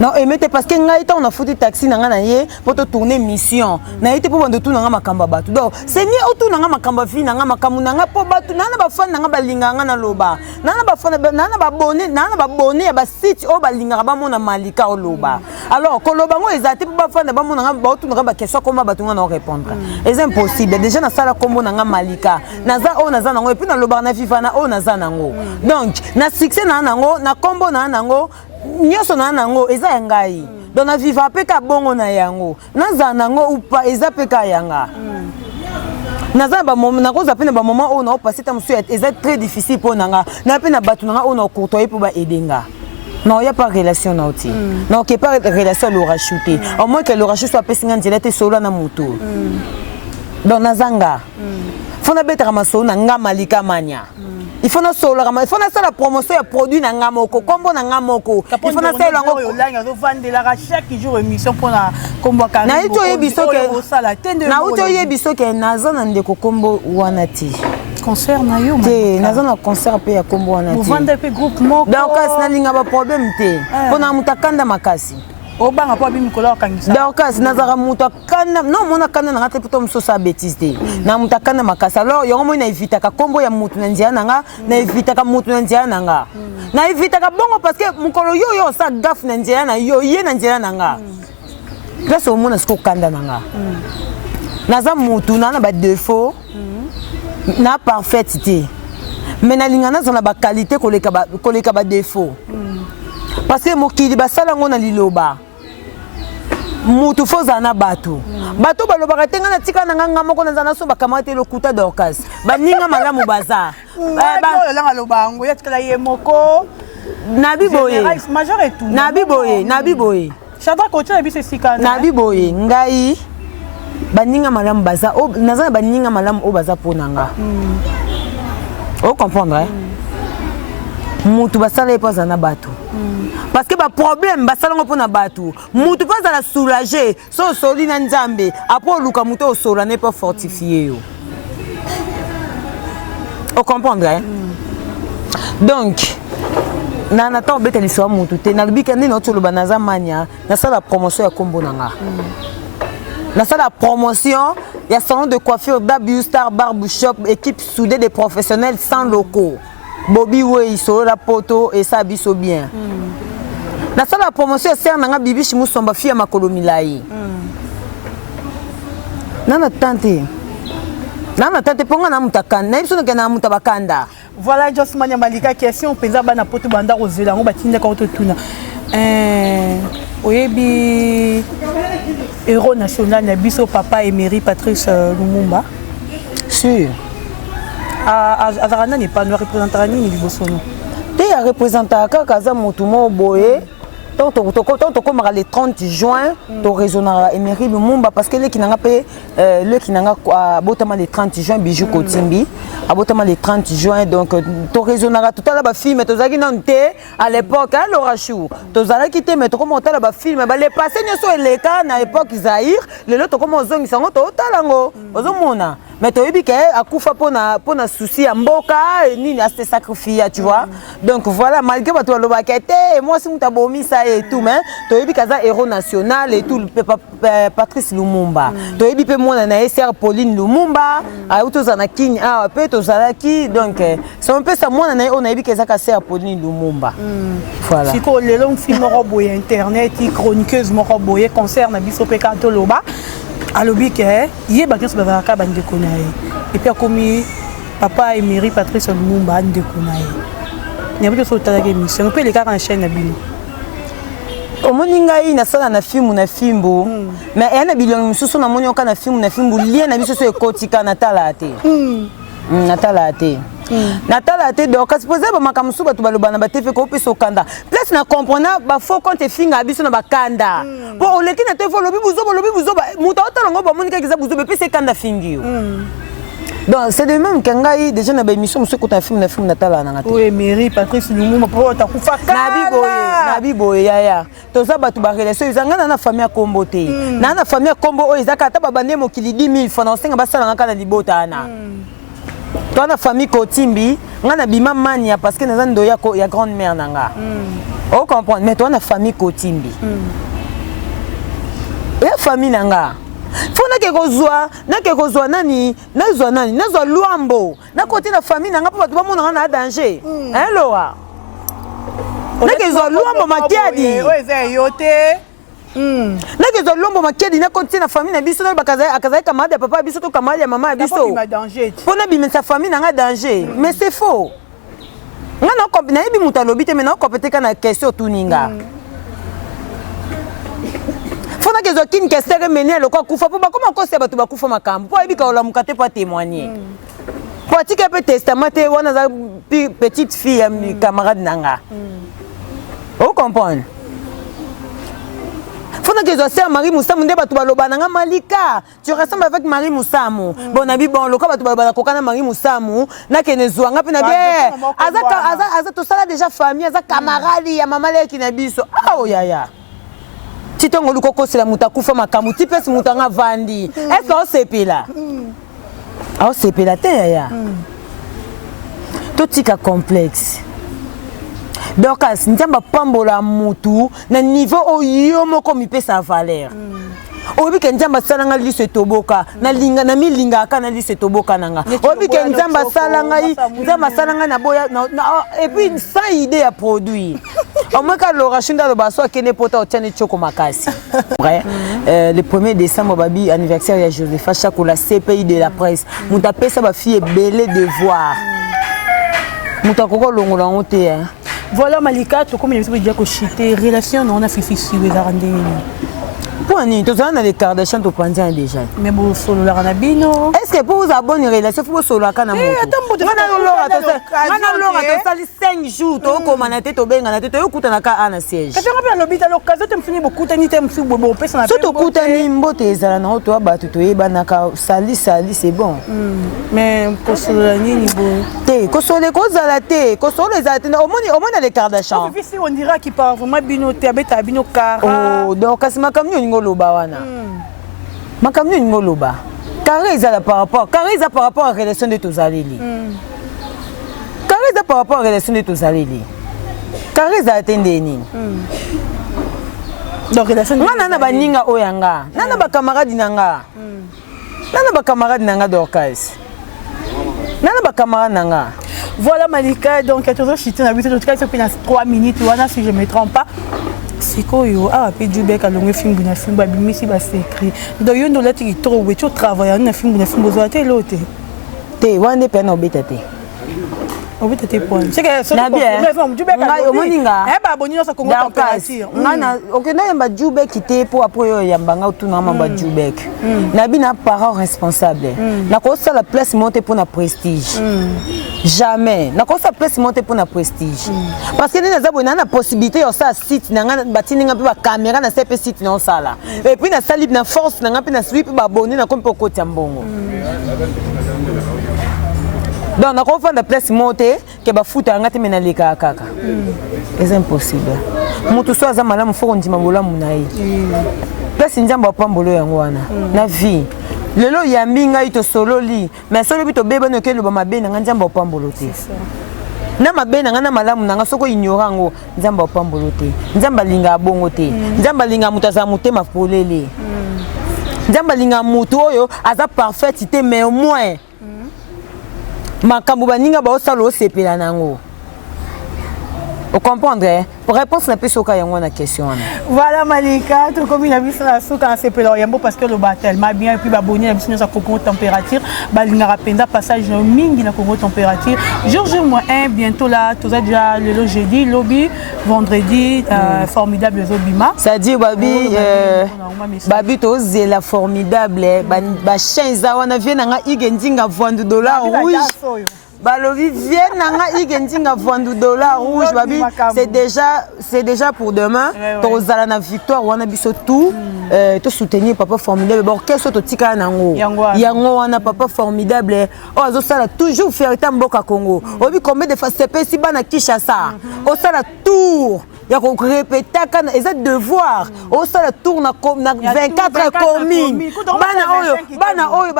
non emete parce que ngai ta on a foutu taxi nanga na ye pour te tourner mission na été pour bando tout nanga makamba batu donc c'est ni auto nanga makamba fi nanga makamu nanga po batu nana ba fan nanga ba linganga na loba nana ba fan nana ba bonne ba site o ba linganga ba mona malika o loba alors ko loba ngo ezati pour ba fan ba mona nanga ba tout nanga ba question comment batu ngana répondre c'est impossible déjà na sala kombo nanga malika naza o naza nango et puis na loba na fifa na o naza nango donc na succès na nango na kombo na nango nyoso na nango eza ngai donc na viva peka bongo na yango naza nango ou pas eza peka yanga naza ba moment na koza pena ba moment o na passer tam suite eza très difficile pour nanga na pena batu nanga o na courtoyer pour ba edenga non il y a pas relation na oti non que pas relation le rachuter au moins que le rachut soit pesinga nzela solo na moto donc nazanga fona betera maso na nga malika mania il faut na solo il faut na la promotion ya produit na nga moko kombo na nga moko il faut na sala ngo yo vendre la chaque jour émission pour na kombo ka na ito yebiso ke na ito yebiso ke naza na ndeko kombo wana ti concert na yo te naza na concert pe ya kombo wana ti vous vendez pe groupe moko donc as na linga ba problème te pona mutakanda makasi obanga po bimi kola kangisa donc as nazara mutakanda non mona kanda na ngate poto msosa bêtise te na mutakanda makasi alors yongo moi na evita ka kombo ya mutu na ndia nanga na evita ka mutu na ndia nanga na evita ka bongo parce que mukolo yo yo sa gaf na ndia na yo ye na ndia nanga place au mona sko kanda nanga naza mutu na ba défaut na parfaité mais na lingana za na ba qualité koleka ba défaut parce que mokili basala ngo na liloba mutu foza na bato bato balobaka tenga na tika na nganga moko na zana so bakamate lokuta dorcas baninga malamu baza ba la loba ngo yatkala ye moko na biboye major et tout na biboye chadra kocha bi se sikana na biboye ngai baninga malamu baza o nazana baninga malamu o baza ponanga o comprendre hein mutu basala epoza na bato parce que ba problème basala ngo pona bato mutu pas la soulager so soli na nzambe après luka mutu o sola ne pas fortifier yo o comprendre hein donc na nata obeta liso mutu te na bika ndi no tolo banaza mania na sala promotion ya kombo nanga na sala promotion ya salon de coiffure W Star Barbershop équipe soudée des professionnels sans locaux Bobby Way sur la poto et ça biso bien. Na sala promotion c'est nanga bibi chimu somba fia makolo milai. Nana tante. Nana tante ponga na mutakanda. Na biso na mutabakanda. Voilà Joss Mania Malika question penza bana poto banda kozela ngo batinda ka tuna. Oyebi héros national na biso papa Emery Patrice Lumumba. Sûr. Azarana n'est pas nous représentera ni liboso no. Te ya représenter kaka za mutu mo boye. Donc, comme le 30 juin, tu raisonneras Emery Lumumba parce que le qui n'a pas le 30 juin, bijou Kotimbi, le 30 juin, donc tu raisonneras tout à l'heure film, tu as à l'époque, à l'orachou, tu as quitté, mais tu commences à film, les passés ne sont les cas à l'époque Zahir, les autres commencent à sont au mais tu as vu qu'Akoufa pour na souci à Mboka et ni à se sacrifier, tu vois. Donc voilà, malgré que tu as le baquette, moi si tu as bomi ça et tout, mais tu as vu qu'il y a héros national et tout, Patrice Lumumba. Tu as vu que moi, na sœur Pauline Lumumba, à Outozanaki, à Petozalaki, donc c'est un peu ça, moi, on a vu qu'il y a sœur Pauline Lumumba. Voilà. Si tu as les longs films robots internet, chroniqueuses robots, concert na biso pe Katoloba. Alobi ke ye bakens bazaka bande konaye et puis comme papa Emery Patrice Lumumba bande konaye ne biso sotala ke mission pe le ka na chaîne na bino omoninga ina sala na film na fimbo mais yana bilongo misusu na monyo ka na film lien na biso so ekotika na talate na talate Natala te donc c'est posé ba makamusu batu balobana ba TV ko peso kanda place na comprendre ba faux compte finga biso na ba kanda pour oleki na te fo lobi buzo muta otalongo ba monika kiza buzo be pese kanda fingi donc c'est de même kangai déjà na ba émission musu ko ta film natala na ngati oui Emery Patrice Lumumba pour ta kufa na biboye ya to za batu ba relation izanga na famille kombo te na famille kombo o izaka ta ba bande mokili 10 000 francs na senga basala ngaka na libota na toi la famille Kotimbi, on a bima mania parce que nous avons ya grande mère nanga. On comprend, mais toi la famille Kotimbi. Et la famille nanga. Faut na ke kozwa nani, na zo luambo. Na côté la famille nanga pour tout le monde en danger. Hein Laura? Na ke zo luambo makiadi. Ouais, yote. Na ke zo lombo makedi na konti na famille na biso na bakaza akaza kamade papa biso to kamade ya mama biso pona bi sa famille na nga danger mais c'est faux nga na ko na bi mutalobi te mais na ko peteka na question tuninga fona ke zo kin question mener le ko kufa po ba comment ko se ba to ba kufa makambo po ebi ka ola mukate pa témoigner po atika pe testament te wana za petite fille ya camarade nanga vous comprenez. Faut que je sois Marie Moussamou nde batu baloba nanga Malika. Tu ressembles avec Marie Moussamou. Bon nabi bon loka batu baloba kokana Marie Moussamou na kenezwa nga pe na bien. Aza to sala déjà famille, aza camarade ya mama le ki na biso. Ah oh yaya. Titongo lukoko sela mutakufa makamu tipesi mutanga vandi. Est-ce que on sepela? Ah on sepela te yaya. Tout tika complexe. Donc, si nous avons pambola mutu, na niveau oyo moko mi pe sa valeur. Obi ke nzamba salanga li se toboka, na linga na mi linga ka na li se toboka nanga. Obi ke nzamba salanga na boya et puis sans idée à produire. Au moins quand l'orachon dans le basso a kene pota o tiane choko makasi. Vrai. Le 1er décembre babi anniversaire ya Josepha Chako la CPI de la presse. Muta pesa ba fille belé de voir. Muta koko longola ngote hein. Voilà Malika, tu comme il y a que chiter relation on a fait si vous arrangez. Pour nous, tous on a les Kardashian to prendre déjà. Mais bon solo la ranabino. Est-ce que pour vous abonner relation faut solo kana moto. Mana lora to sali 5 jours to ko manate to benga na te to kuta na ka ana siège. Quand on appelle l'hôpital l'occasion tu me finis beaucoup tani te msu bobo pesa na. Surtout kuta ni mbote ezala na to ba to yeba na ka sali c'est bon. Mais ko solo ni bo. Te ko solo ko zala te ko solo ezala te au moins les Kardashian. Si on dira qu'il part vraiment bino te abeta bino kara. Oh donc kasima comme ngoloba wana makamni ngoloba carré par rapport à relation de tozaleli carré par rapport à relation de tozaleli carré za tendeni donc relation nana baninga oyanga nana ba camarade nanga Dorcas nana ba camarade nanga. Voilà Malika, donc à toujours chiter, on a vu tout cas, c'est 3 minutes, si je ne me trompe pas. C'est quoi yo? Ah, puis du bec à long film, bah, mais si bah c'est écrit. Donc, il y a une lettre qui est trop, tu travailles, un film, besoin de l'autre. te wana pe na obeta te Oui, tu point. C'est que c'est Djoubek qui était pour après Yambanga tout na mamba Djoubek. Nabi na parent responsable. Na ko ça la place monter pour na prestige. Jamais. Na ko ça place monter pour na prestige. Parce que nous avons na possibilité on ça site na batini nga ba caméra na CP site na ça là. Et puis na salib na force na nga na sweep ba boni na comme pour côté mbongo. Donc, on a fait la place montée que ba foot a ngati mena leka kaka. C'est impossible. Mutu so azamala mfoko ndima bola munayi. Place njamba pambolo yango wana. Na vie. Lelo ya minga ito solo li, mais solo bito beba no ke lo ba mabe na njamba pambolo te. Na mabe na ngana malamu na soko ignorango njamba pambolo te. Njamba linga bongo te. Njamba linga mutaza mutema polele. Njamba linga mutu oyo aza parfaitité mais au moins makambo baninga ba osalo sepela nango. Vous comprenez? Pour répondre à la question, voilà Malika, tout comme il a vu ça la souka en sepela yambo parce que le batel m'a bien et puis baboni la mission sa Congo température, balinga rapenda passage mingi na Congo température. Jour 1 bientôt là, tout ça déjà le jeudi, lobby, vendredi formidable zobima. Ça dit babi to zela formidable ba chenza wana vient na igendinga vendre $, rouge. Balovi vient nanga igendinga vendre $, rouge babi c'est déjà pour demain tozala na victoire wana biso tout to soutenir papa formidable bon qu'est-ce que tika nango yango wana papa formidable o azo sala toujours faire mboka Congo obi combien de fois c'est si bana Kinshasa o sala tour ya ko répéter kana eza devoir o sala tour na 24 communes bana oyo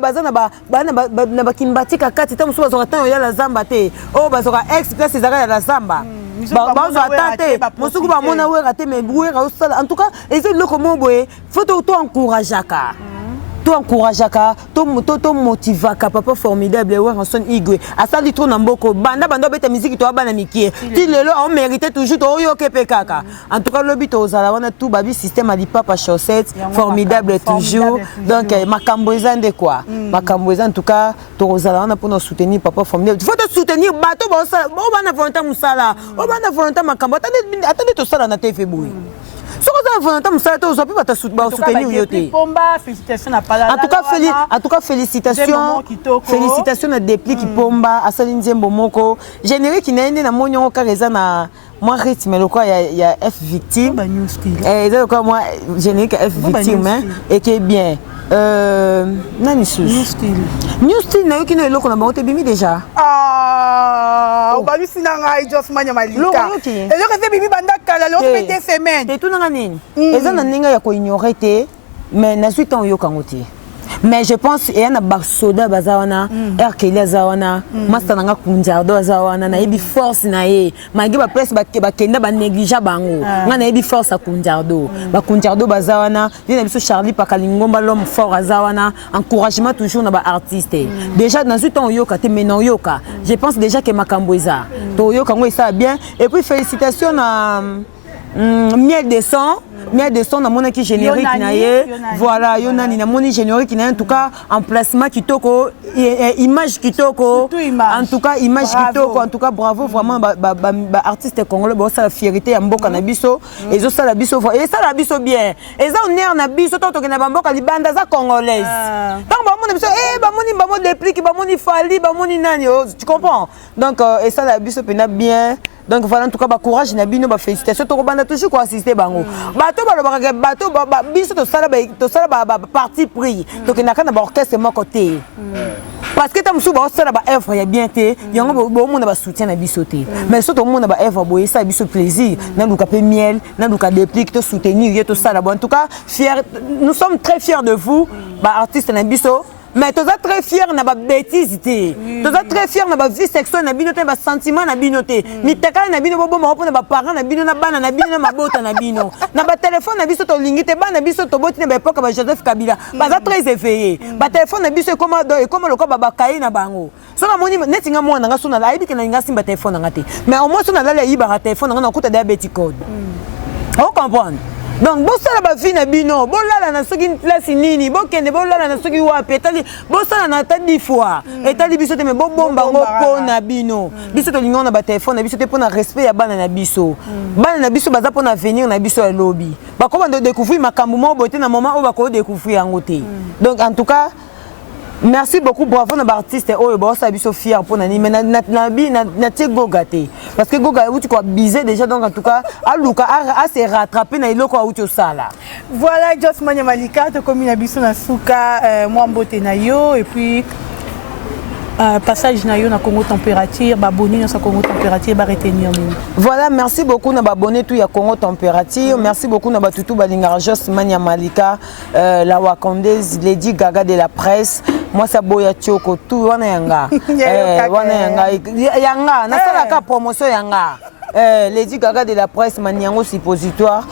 bazana bana bakimbatika kati tamusu bazoka tan ya la zamba te o bazoka express ezaka la zamba bazo atate mosuku ba mona wera te mais wera o sala en tout cas eza loko moboye faut to encourageaka to motivaka papa formidable ouais son igwe asali trop na mboko banda beta musique to bana mikie ti lelo on mérite toujours to yo kepe kaka en tout cas lobi to zala wana tout babi système ali papa chaussette formidable toujours donc makambo ezande quoi makambo ezande en tout cas to zala wana pour nous soutenir papa formidable faut te soutenir bato ba sala o bana volonté musala o bana volonté makambo attendez to sala na TV boui. En tout cas, félicitations. Félicitations à Depli qui pomba, à Saline Zembomoko. Générique qui n'a pas moyen de moi rythme le quoi il y a F victime. Et c'est quoi moi générique F victime et qui est bien. Nani sus. New Style na yoki no eloko na bango bimi déjà. Ah, ba bisi na ngai just manya malika. Eloko se bimi banda kala lo pe des semaines. Et tout na nini. Eza na ninga ya ko ignorer te mais na suite on yoka ngoti. Mais je pense il y a un soda bazawana RKL zawana master nanga kunjardo zawana na yebi force na ye magi ba presse ba kenda ba négliger bango nga na yebi force a kunjardo ba kunjardo bazawana dina biso Charlie Pakalingomba l'homme fort azawana encouragement toujours na ba artiste déjà dans ce temps yoka te maintenant yoka je pense déjà que makamboiza to yoka ngo ça bien et puis félicitations à miel de son na mona ki générique na ye voilà yonani na moni générique na en tout cas emplacement kitoko image kitoko en tout cas image kitoko en tout cas bravo vraiment ba artiste congolais ba ça la fierté ya mboka na biso ezo sala biso et ça la biso bien eza honneur na biso to na ba mboka libanda za congolaise donc ba mona biso ba moni déplique ba moni fali ba moni nani tu comprends donc et ça la biso pena bien. Donc voilà en tout cas ba courage na bino ba félicitations to banda toujours ko assister bango bato balobaka bato biso to sala ba parti pris to ke nakana ba orchestre mo côté parce que tamusu ba sala ba œuvre ya bien té yango bo mona ba soutien na biso té mais surtout mona ba œuvre boye ça biso plaisir na luka pe miel na luka déplique to soutenir to sala en tout cas fier nous sommes très fiers de vous ba artiste na biso. Mais tu es très fier de la bêtise. Tu es très fier de la vie sexuelle, de la sentiment, de la binoté. Ni te cas na bino bobo maropo na ba parents na bino na bana na bino na mabota na bino. Na ba téléphone na biso to lingite ba na biso to boti na ba époque ba Joseph Kabila. Ba za très éveillé. Ba téléphone na biso comme le ko ba kai na bango. So na moni netinga mo na ngaso na la ibi ke na ngasi ba téléphone ngate. Mais au moins so na la iba téléphone na kuta diabetic code. On comprend. donc bosala bavi na bino bolala na soki place nini bokende bolala na soki wapi etali bosala na ta 10 fois etali biso te me bobomba ngo mpo na bino biso tolinga na batelefone na biso te mpo na respect ya bana na biso bana na biso baza mpo na avenir na biso ya lobi bakobanda découvrir makambo moko boye te na moment oyo bakodécouvrir yango te donc en tout cas merci beaucoup, bravo na artiste oyo ba sa biso fier pour nani mais na tie Goga te parce que Goga tu quoi bisé déjà donc en tout cas aluka a se rattraper na iloko auto sala. Voilà Jos Manya Malika to komi na biso na suka moi mbote na yo et puis passage na yo na Congo Température baboni na Congo Température ba retenir ni. Voilà, merci beaucoup na babonné tout ya Congo Température, merci beaucoup na batutu balinga Jos Manya Malika la Wakandaise Lady Gaga de la presse. Moi ça boya choko tout wana yanga wana yanga na sala ka promotion yanga Lady Gaga de la presse maniango suppositoire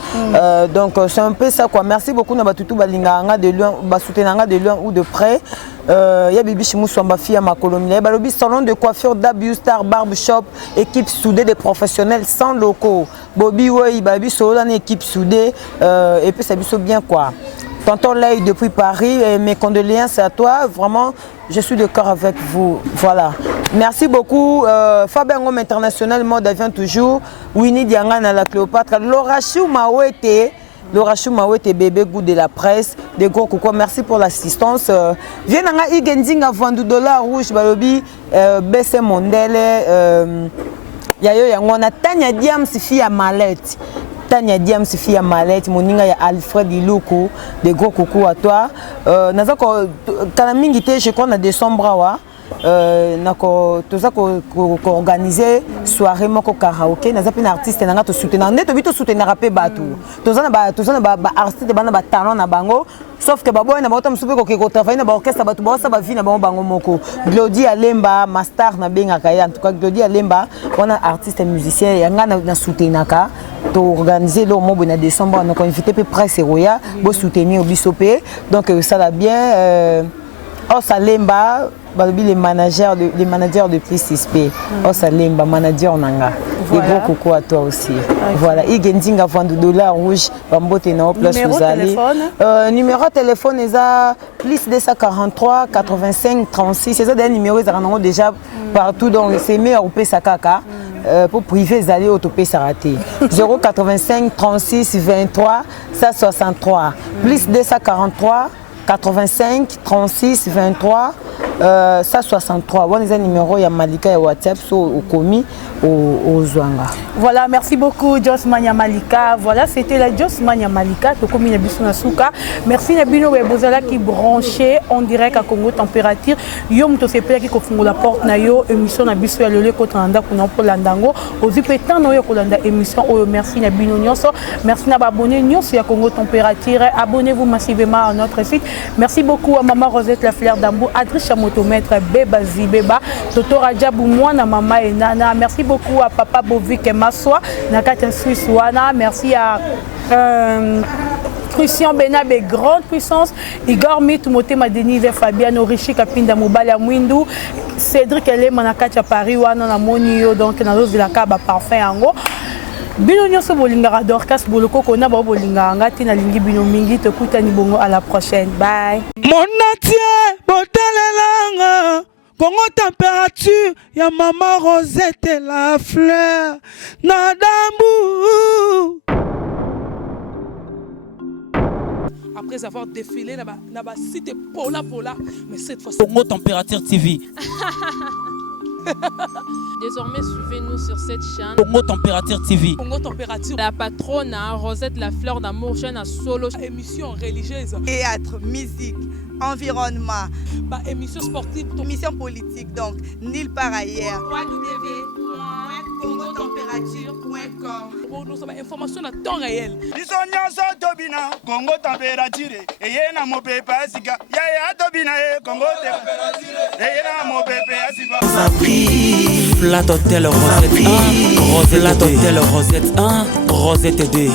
donc c'est un peu ça quoi. Merci beaucoup na batutu balinganga de loin ba soutenanga de loin ou de près ya bibi chimuswamba fia makolomila ba lobi salon de coiffure W Star Barbershop équipe soudée de professionnels sans locaux Bobby Way babi solo une équipe soudée et puis ça biso bien quoi. Tonton Lay depuis Paris, mes condoléances à toi. Vraiment, je suis de cœur avec vous. Voilà. Merci beaucoup. Fabien Ngom International, mode avion toujours. Winnie Diangana la Cléopâtre. Laura Chou Mawete, bébé goût de la presse. De gros coucou. Merci pour l'assistance. Viens à Igendinga vendu $, rouge, balobi, BC Mondele. Yayo Yangona, Tanya Diam, fille à mallette. Tanya Diam Sifia Malette, moninga ya Alfred Iluku, de gros coucou à toi. Nazako Kalamingite, je crois na décembre wa. Nako toza ko organiser soirée moko karaoké nazapi na artiste nanga to soutenir neto bito soutenir rapé batu toza na ba artiste bana ba talent na bango sauf que babo na bato msupe ko travailler na ba orchestre batu ba sa ba vie na bango moko Glody Alemba master na benga kaya en tout cas Glody Alemba wana artiste musicien yanga na soutenaka to organiser le mois de décembre on a invité peu presse roya bo soutenir bisopé donc ça va bien Salemba les managers de plus CSP. Salemba manager nanga. Des gros coucou à toi aussi. Voilà, Igendinga vendu $, rouge, bambote na place vous allez. Numéro de téléphone est à plus 243 85 36. C'est ça des numéros ils déjà partout dans les meilleurs au Pesakaka. Pour privé ils allaient au topé s'arrêter. 085 36 23 163 plus 243 85 36 23 163. Bon, les numéros, il y a Malika et WhatsApp, au commis, au Zwanga. Voilà, merci beaucoup, Jos Manya Malika. Voilà, c'était la Jos Manya Malika, au commis de Bissonasuka. Merci, Nabino Bozala qui branché en direct à Congo Température. Yom to sepe qui kofungo la porte na yo émission na biso ya lele ko tanda kuna pour landango. Ozi petan no yo ko landa émission. Merci Nabino nyonso. Merci na abonné nyonso ya Congo Température. Abonnez-vous massivement à notre site. Merci beaucoup à Maman Rosette la fleur d'Ambou, Adrich Motomètre, Beba Zibeba, Toto Radjabou, moi, Maman et Nana. Merci beaucoup à Papa Bovik et Massoa, Nakata Suisse Wana. Merci à Christian Benabé, grande puissance. Igor Mitumote Denise Fabiano Richi Kapinda Mobala Mwindu, Cédric Elé Manakacha Paris, Wana Namonio, donc Nanos de la Kaba Parfait Ango. Bino nyonso bolingaka Dorcas boloko kona ba bolingaka ngati na lingi bino mingi te kutani bongo à la prochaine. Bye. Mon atier botalelanga Congo Température ya Maman Rosette la fleur na dambu. Après avoir défilé na ba site Pola, mais cette fois Congo Température TV. Désormais, suivez-nous sur cette chaîne. Congo Température TV. Congo Température. La patronne Rosette la fleur d'amour, chaîne à solo. Émission religieuse. Théâtre, musique, environnement. Émission sportive. Émission politique, donc nulle part ailleurs. www.congotempérature.com. Nous avons information à temps réel. Congo Température. Et y a mon pépé asika. Ya tobina Congo Température. Et y a mon pépé asika. Flat Hotel Rosette 1, Flat Hotel Rosette 1, Rosette 2.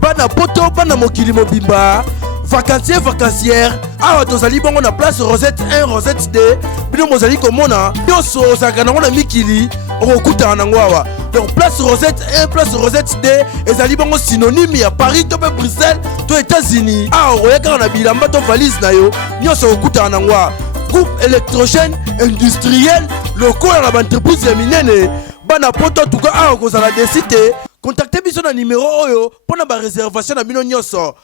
Bana poto, bana mokili mobimba. Vacancière, awa tozali bongo na place Rosette 1, Rosette 2. Bino mozali komona, yoso osaka nango na mikili, okokutana nango awa. Donc place Rosette 1, place Rosette 2, ezali bongo synonyme ya Paris to pe Bruxelles to États-Unis. Ah, oyaka na bilamba to valise na yo, nyonso okuta na ngwa. Groupe électrogène industriel locaux na ba entreprise ya minene. Bana poto en tout cas a kozala desite. Contactez biso na numéro oyo pona ba réservation na bino nyonso.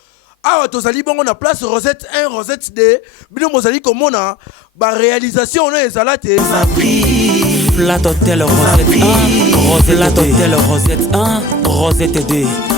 Awa tozali bongo na place Rosette 1, Rosette 2. Bino mozali komona ba réalisation na ezala te. Flat Hotel Rosette 1, Rosette Hotel Rosette 1, Rosette 2.